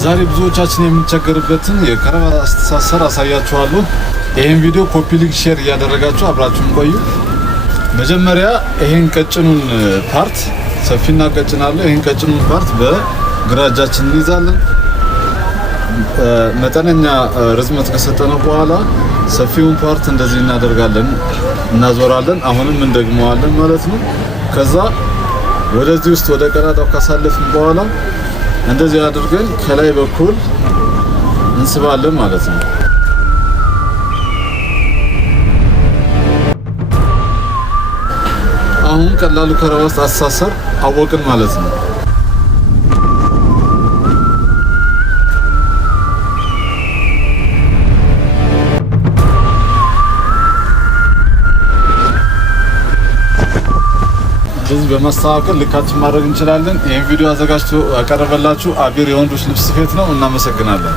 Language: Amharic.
ዛሬ ብዙዎቻችን የምንቸገርበትን የከረባት አስተሳሰር አሳያችኋለሁ። ይሄን ቪዲዮ ኮፒ ሊንክ ሼር እያደረጋችሁ አብራችሁን ቆዩ። መጀመሪያ ይሄን ቀጭኑን ፓርት ሰፊና ቀጭን አለ። ይሄን ቀጭኑን ፓርት በግራ እጃችን እንይዛለን። መጠነኛ ርዝመት ከሰጠነው በኋላ ሰፊውን ፓርት እንደዚህ እናደርጋለን፣ እናዞራለን። አሁንም እንደግመዋለን ማለት ነው። ከዛ ወደዚህ ውስጥ ወደ ቀዳዳው ካሳለፍን በኋላ እንደዚህ አድርገን ከላይ በኩል እንስባለን ማለት ነው። አሁን ቀላሉ ከረባት አስተሳሰር አወቅን ማለት ነው። እንደዚህ በማስተካከል ልካችን ማድረግ እንችላለን። ይሄን ቪዲዮ አዘጋጅቶ ያቀረበላችሁ አቢር የወንዶች ልብስ ስፌት ነው። እናመሰግናለን።